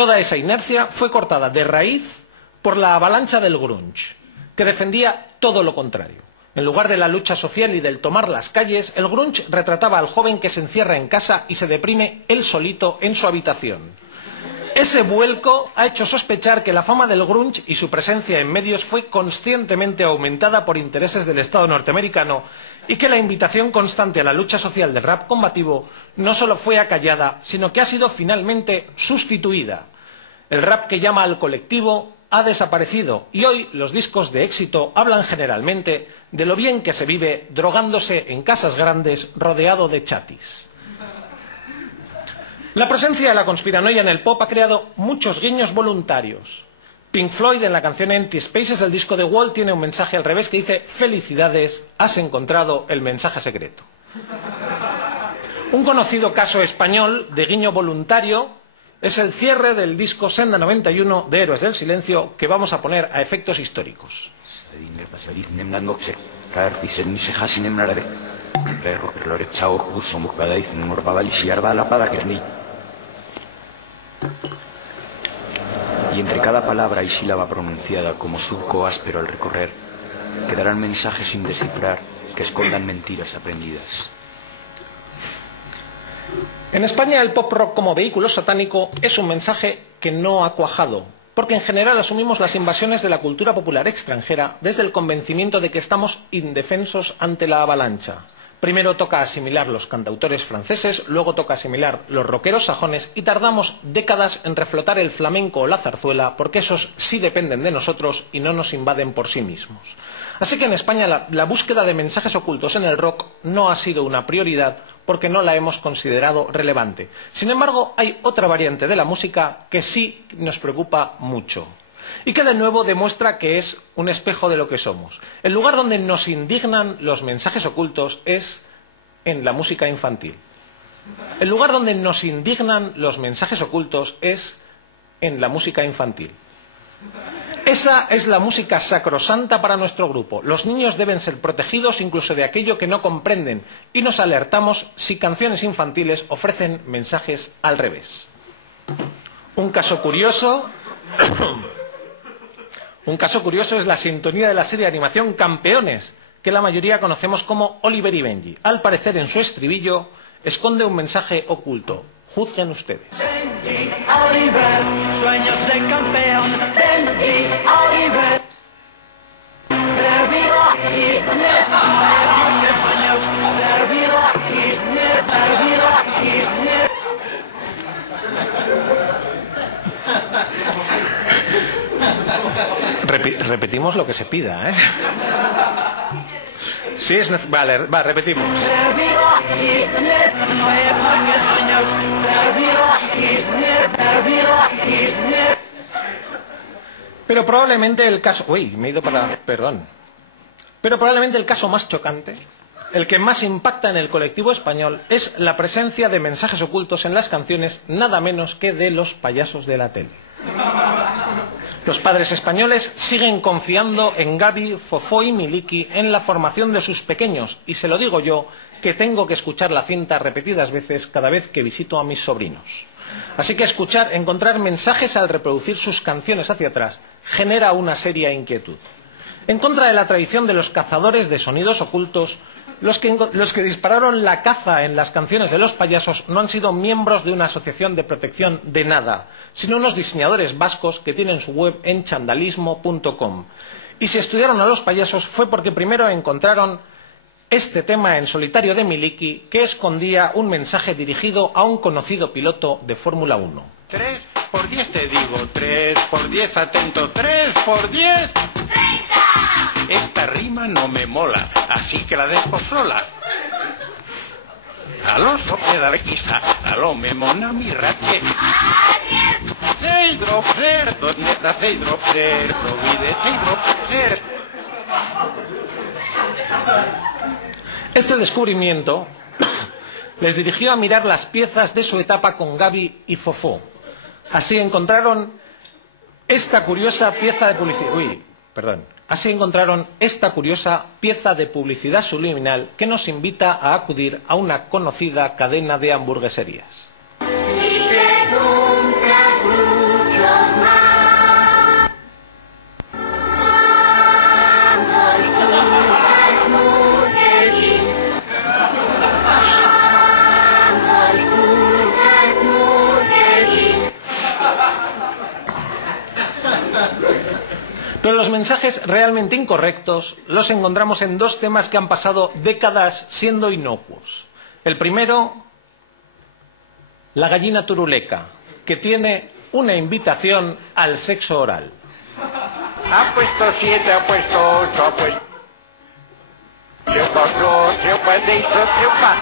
Toda esa inercia fue cortada de raíz por la avalancha del grunge, que defendía todo lo contrario. En lugar de la lucha social y del tomar las calles, el grunge retrataba al joven que se encierra en casa y se deprime él solito en su habitación. Ese vuelco ha hecho sospechar que la fama del grunge y su presencia en medios fue conscientemente aumentada por intereses del Estado norteamericano y que la invitación constante a la lucha social del rap combativo no solo fue acallada, sino que ha sido finalmente sustituida. El rap que llama al colectivo ha desaparecido y hoy los discos de éxito hablan generalmente de lo bien que se vive drogándose en casas grandes rodeado de chatis. La presencia de la conspiranoia en el pop ha creado muchos guiños voluntarios. Pink Floyd en la canción Empty Spaces del disco The Wall tiene un mensaje al revés que dice: felicidades, has encontrado el mensaje secreto. Un conocido caso español de guiño voluntario es el cierre del disco Senda 91 de Héroes del Silencio, que vamos a poner a efectos históricos. Y entre cada palabra y sílaba pronunciada como surco áspero al recorrer, quedarán mensajes sin descifrar que escondan mentiras aprendidas. En España el pop rock como vehículo satánico es un mensaje que no ha cuajado, porque en general asumimos las invasiones de la cultura popular extranjera desde el convencimiento de que estamos indefensos ante la avalancha. Primero toca asimilar los cantautores franceses, luego toca asimilar los rockeros sajones y tardamos décadas en reflotar el flamenco o la zarzuela porque esos sí dependen de nosotros y no nos invaden por sí mismos. Así que en España la búsqueda de mensajes ocultos en el rock no ha sido una prioridad porque no la hemos considerado relevante. Sin embargo, hay otra variante de la música que sí nos preocupa mucho y que de nuevo demuestra que es un espejo de lo que somos. El lugar donde nos indignan los mensajes ocultos es en la música infantil. El lugar donde nos indignan los mensajes ocultos es en la música infantil. Esa es la música sacrosanta para nuestro grupo. Los niños deben ser protegidos incluso de aquello que no comprenden y nos alertamos si canciones infantiles ofrecen mensajes al revés. Un caso curioso es la sintonía de la serie de animación Campeones, que la mayoría conocemos como Oliver y Benji. Al parecer, en su estribillo esconde un mensaje oculto. Juzguen ustedes. Benji, Oliver, sueños de campeón. Benji, Oliver. Repetimos lo que se pida, ¿eh? Sí, vale, repetimos. Pero probablemente el caso... Uy, me he ido para... Perdón. Pero probablemente el caso más chocante, el que más impacta en el colectivo español, es la presencia de mensajes ocultos en las canciones, nada menos que de los payasos de la tele. Los padres españoles siguen confiando en Gaby, Fofó y Miliki en la formación de sus pequeños, y se lo digo yo, que tengo que escuchar la cinta repetidas veces cada vez que visito a mis sobrinos. Así que encontrar mensajes al reproducir sus canciones hacia atrás genera una seria inquietud. En contra de la tradición de los cazadores de sonidos ocultos, los que dispararon la caza en las canciones de los payasos no han sido miembros de una asociación de protección de nada, sino unos diseñadores vascos que tienen su web en chandalismo.com. Y si estudiaron a los payasos fue porque primero encontraron este tema en solitario de Miliki, que escondía un mensaje dirigido a un conocido piloto de Fórmula 1. 3 por 10 te digo, 3 por 10, atento, 3 por 10... ¡30! Esta rima no me mola, así que la dejo sola. Aló, sopeda quizá, aló, me mona mi rache. Seidropser, dos netas seidropser, provide seidropser. Este descubrimiento les dirigió a mirar las piezas de su etapa con Gaby y Fofó. Así encontraron esta curiosa pieza de publicidad subliminal que nos invita a acudir a una conocida cadena de hamburgueserías. Y que cumplas Pero los mensajes realmente incorrectos los encontramos en dos temas que han pasado décadas siendo inocuos. El primero, la gallina turuleca, que tiene una invitación al sexo oral. Ha puesto 7, ha puesto 8, ha puesto... Triupa.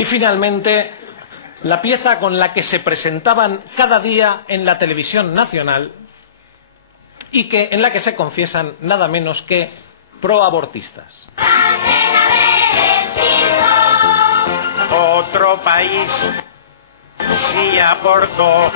Y finalmente, la pieza con la que se presentaban cada día en la televisión nacional y en la que se confiesan nada menos que proabortistas. Otro país sí abortó.